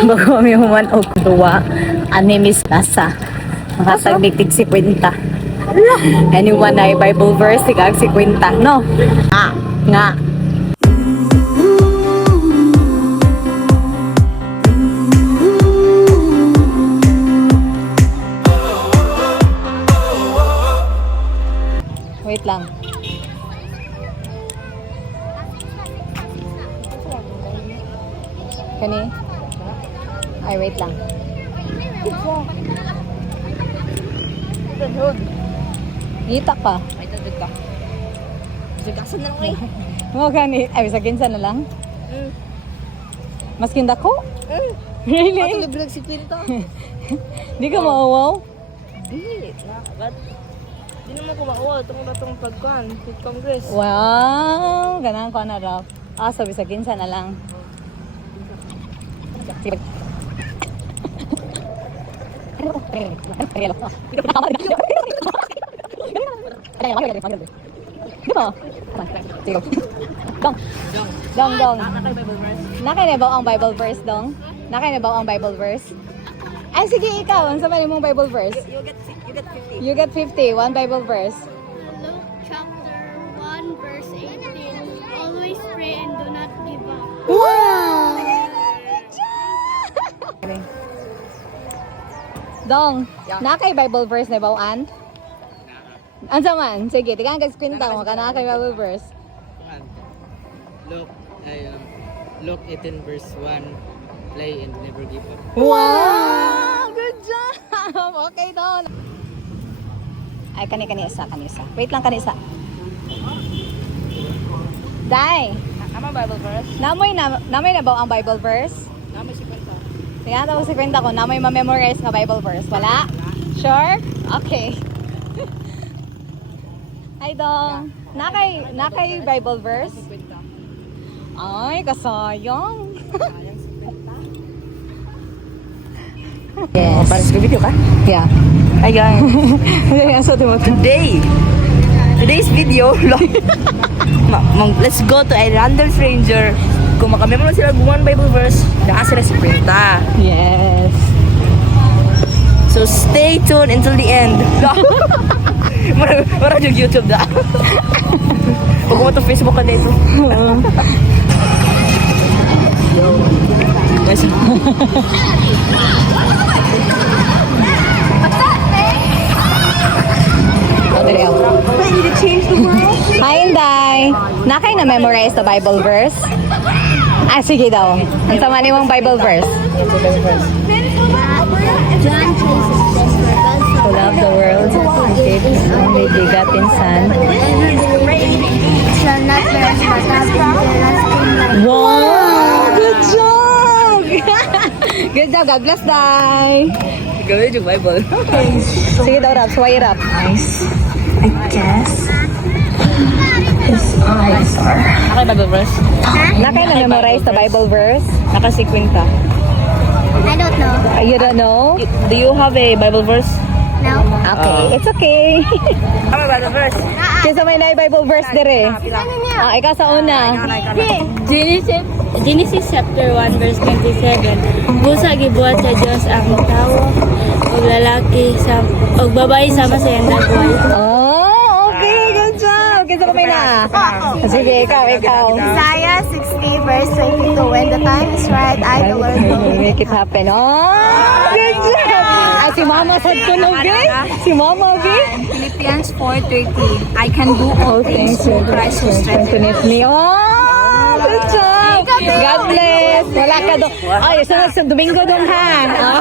Bago kami human o duwa. Animis nasa. Makasagdiktig si Quinta. Anyone ay Bible verse, sigag si Quinta. No? Nga. Wait lang. Kani? Ay, wait lang. Kita ka. Ay, tagod ka. Sagasan na lang eh. Mo gani. Ay, sa kinsa na lang? Mas kinda ko? Really? Matulog si Quinta. Di ka mauwaw? Di. Nakagat. Di naman ko mauwaw. Itong datong pagkuhan. With Congress. Wow! Ganang ko na raw. Sabi sa kinsa na lang. Sige. Dong. Nakay na ba ang Bible verse, Dong? Nakay na ba ang Bible verse? Ay, sige, ikaw. Ano sa mong Bible verse? You get 50. One Bible verse. Luke chapter 1 verse 18. Always pray and do not give up. Wow! Dong, nakay Bible verse na bawaan? Ansa man? Sige, tigang kwenta mo ka nakay Bible verse. Luke 18 verse 1, play and never give up. Wow! Good job! Okay, Dong. Ay, kanisa. Wait lang, kanisa. Day, Ama Bible verse? namoy na ba ang Bible verse? Namoy si Quinta. Tingnan ko si kwenta ko, namoy ma-memorize nga Bible verse. Wala? Sure? Okay. Hi, Dong. Nakay Bible verse? Quinta. Ay, kasayang. Ayan si Quinta. Yes. Para sa video ka? Yeah. Hi guys. Today's video, let's go to a random stranger. Kung makamemor sila gumawa ng Bible verse, naka sila si Quinta. Yes. So stay tuned until the end. Mara yung YouTube da. Huwag mo ito Facebook ka dito. Guys. I need to change the world. Hi, Inday. Nakay na memorize the Bible verse? Sige daw. Ang sama ni mong Bible verse. John chases this for God To love the world, gave His only begotten Son. shall not perish but have everlasting life. Wow! Good job! Good job. God bless, Day. Gawin yung Bible. Sige daw, Raps. Why rap? I guess his eyes are. Naka Bible verse? Nakay na memorize the Bible verse? Naka si Quinta. I don't know. You don't know? Do you have a Bible verse? No. Okay, it's okay. Ano Bible verse? Kasi may na Bible verse dire. Ikaw sa una. Genesis chapter 1 verse 27. Busa gibuhat sa Dios ang tawo ug lalaki sa ug babae sama sa iyang dagway. Oh, okay. Good job. Kasi may na. Sige, ikaw. Isaiah 60 verse 22. When the time is right, I the Lord will Make it happen. Oh, good job. Ay, si Mama sa tunog, eh. Si Mama, eh. Philippians 4:30. I can do all things through Christ who strengthens me. Oh, good job. God bless. Wala ka doon. Ay, sa Domingo doon, ha. Oh.